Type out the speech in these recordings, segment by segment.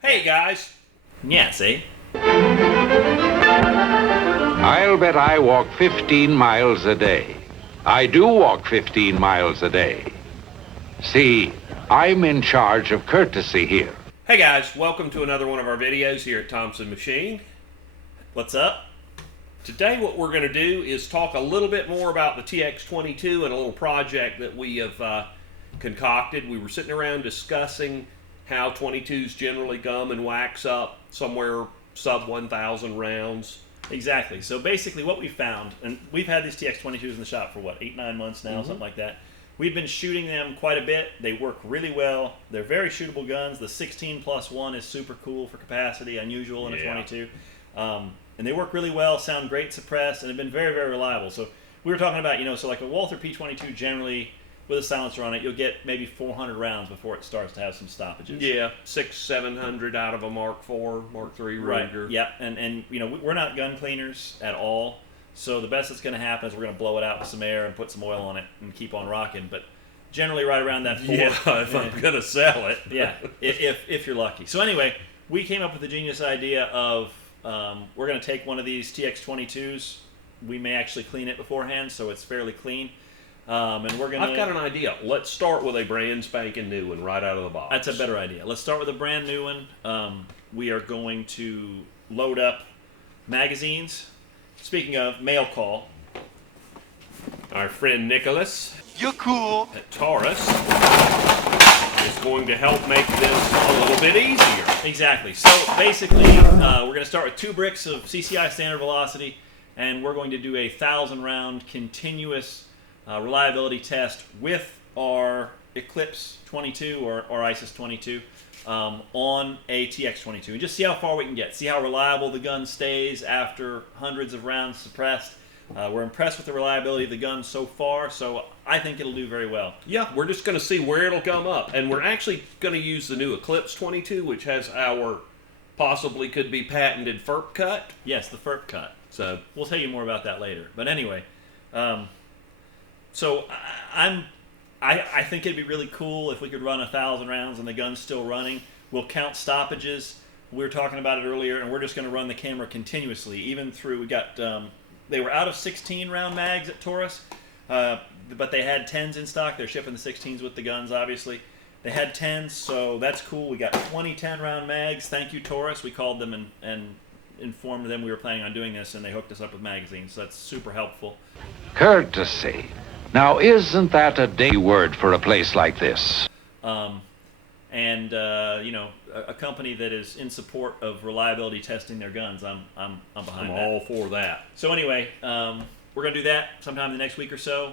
Hey guys. Yeah, see? I'll bet I walk 15 miles a day. I do walk 15 miles a day. See, I'm in charge of courtesy here. Hey guys, welcome to another one of our videos here at Thompson Machine. What's up? Today what we're going to do is talk a little bit more about the TX22 and a little project that we have concocted. We were sitting around discussing how 22s generally gum and wax up somewhere sub 1,000 rounds. Exactly. So basically what we found, and we've had these TX22s in the shop for what, 8-9 months now, something like that. We've been shooting them quite a bit. They work really well. They're very shootable guns. The 16+1 is super cool for capacity, unusual in a 22. And they work really well, sound great suppressed, and have been very, very reliable. So we were talking about, so like a Walther P22 generally, with a silencer on it, you'll get maybe 400 rounds before it starts to have some stoppages. Yeah, 600-700 out of a Mark IV, Mark III Ruger. Right. Yeah, and we're not gun cleaners at all. So the best that's going to happen is we're going to blow it out with some air and put some oil on it and keep on rocking. But generally, right around that 4. Yeah, if I'm going to sell it. Yeah, if you're lucky. So anyway, we came up with the genius idea of we're going to take one of these TX22s. We may actually clean it beforehand, so it's fairly clean. And we're gonna. I've got an idea. Let's start with a brand spanking new one right out of the box. That's a better idea. Let's start with a brand new one. We are going to load up magazines. Speaking of, mail call. Our friend Nicholas. You're cool. At Taurus is going to help make this a little bit easier. Exactly. So basically, we're going to start with 2 bricks of CCI STD Velocity, and we're going to do a 1,000-round continuous reliability test with our Eclipse 22 or ISIS 22 on a TX22 and just see how far we can get. See how reliable the gun stays after hundreds of rounds suppressed. We're impressed with the reliability of the gun so far, so I think it'll do very well. Yeah, we're just going to see where it'll come up. And we're actually going to use the new Eclipse 22, which has our possibly could be patented FERP cut. Yes, the FERP cut. So we'll tell you more about that later. But anyway, so I think it'd be really cool if we could run 1,000 rounds and the gun's still running. We'll count stoppages. We were talking about it earlier, and we're just going to run the camera continuously, even through. We got they were out of 16-round mags at Taurus, but they had 10s in stock. They're shipping the 16s with the guns, obviously. They had 10s, so that's cool. We got 20 10-round mags. Thank you, Taurus. We called them and informed them we were planning on doing this, and they hooked us up with magazines. So that's super helpful. Courtesy. Now, isn't that a day word for a place like this? A company that is in support of reliability testing their guns, I'm behind that. I'm all for that. So anyway, we're going to do that sometime in the next week or so.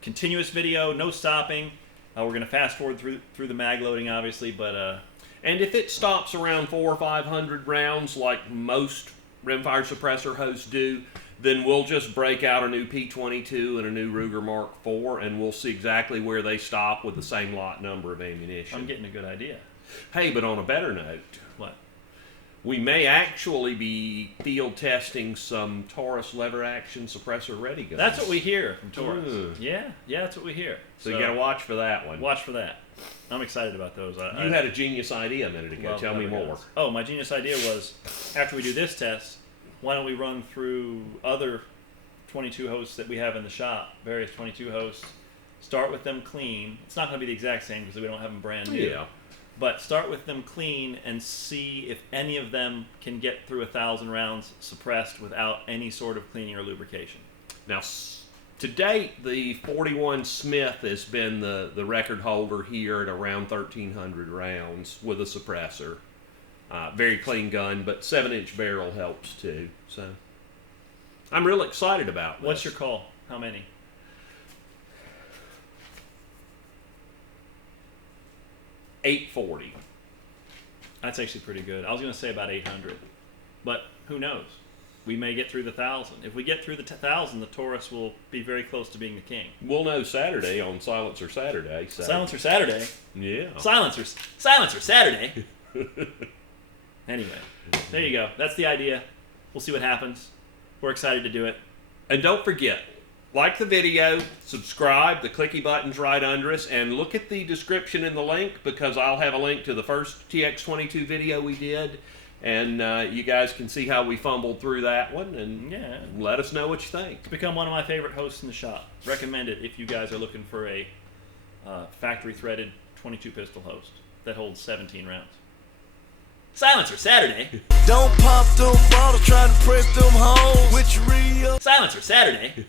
Continuous video, no stopping. We're going to fast forward through the mag loading, obviously, but and if it stops around 400 or 500 rounds, like most rimfire suppressor hosts do, then we'll just break out a new P22 and a new Ruger Mark IV, and we'll see exactly where they stop with the same lot number of ammunition. I'm getting a good idea. Hey, but on a better note, What? we may actually be field testing some Taurus lever action suppressor ready guns. That's what we hear from Taurus. Ooh. Yeah, that's what we hear. So you got to watch for that one. Watch for that. I'm excited about those. You had a genius idea a minute ago. Well, Tell me never more. does. Oh, my genius idea was, after we do this test, why don't we run through other 22 hosts that we have in the shop, various 22 hosts, start with them clean. It's not going to be the exact same because we don't have them brand new. Yeah. But start with them clean and see if any of them can get through 1,000 rounds suppressed without any sort of cleaning or lubrication. Now, to date, the 41 Smith has been the record holder here at around 1,300 rounds with a suppressor. Very clean gun, but 7-inch barrel helps too. So I'm real excited about this. What's your call? How many? $840. That's actually pretty good. I was going to say about 800, but who knows? We may get through the 1,000. If we get through the 1,000, the Taurus will be very close to being the king. We'll know Saturday on Silencer Saturday. So. Silencer Saturday. Yeah. Silencer Saturday. Anyway, there you go. That's the idea. We'll see what happens. We're excited to do it. And don't forget, like the video, subscribe, the clicky button's right under us, and look at the description in the link, because I'll have a link to the first TX22 video we did, and you guys can see how we fumbled through that one, and Yeah. let us know what you think. It's become one of my favorite hosts in the shop. Recommend it if you guys are looking for a factory threaded 22 pistol host that holds 17 rounds. Silencer Saturday. Don't pop them bottles trying to press them hoes. Which real Silencer Saturday.